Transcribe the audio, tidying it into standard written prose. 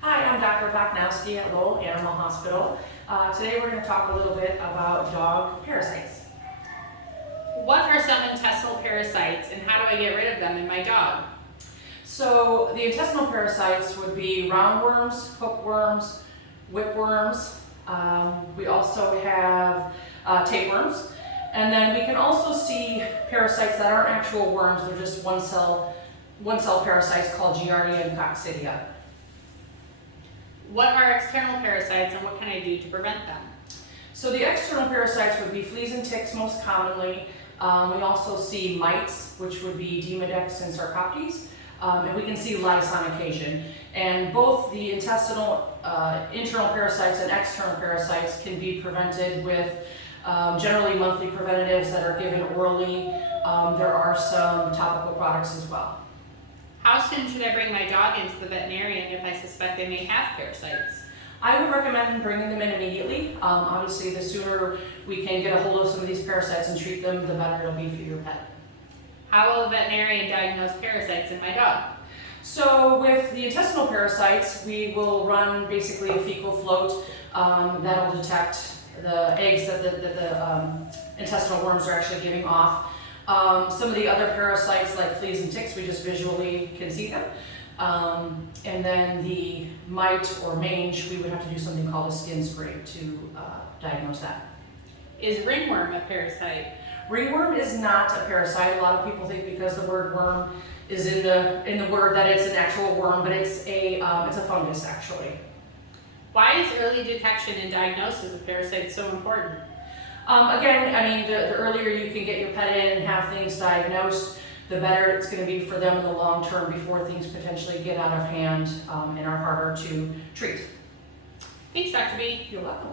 Hi, I'm Dr. Bachowski at Lowell Animal Hospital. Today we're going to talk a little bit about dog parasites. What are some intestinal parasites and how do I get rid of them in my dog? So the intestinal parasites would be roundworms, hookworms, whipworms. We also have tapeworms. And then we can also see parasites that aren't actual worms, they're just one cell parasites called Giardia and Coccidia. What are external parasites and what can I do to prevent them? So the external parasites would be fleas and ticks most commonly. We also see mites, which would be Demodex and Sarcoptes, and we can see lice on occasion. And both the intestinal internal parasites and external parasites can be prevented with generally monthly preventatives that are given orally. There are some topical products as well. How soon should I bring my dog into the veterinarian if I suspect they may have parasites? I would recommend bringing them in immediately. Obviously, the sooner we can get a hold of some of these parasites and treat them, the better it'll be for your pet. How will a veterinarian diagnose parasites in my dog? So with the intestinal parasites, we will run basically a fecal float that will detect the eggs that the intestinal worms are actually giving off. Some of the other parasites like fleas and ticks, we just visually can see them. And then the mite or mange, we would have to do something called a skin scrape to diagnose that. Is ringworm a parasite? Ringworm is not a parasite. A lot of people think because the word worm is in the word that it's an actual worm, but it's a fungus actually. Why is early detection and diagnosis of parasites so important? Again, I mean, the earlier you can get your pet in and have things diagnosed, the better it's going to be for them in the long term before things potentially get out of hand and are harder to treat. Thanks, Dr. B. You're welcome.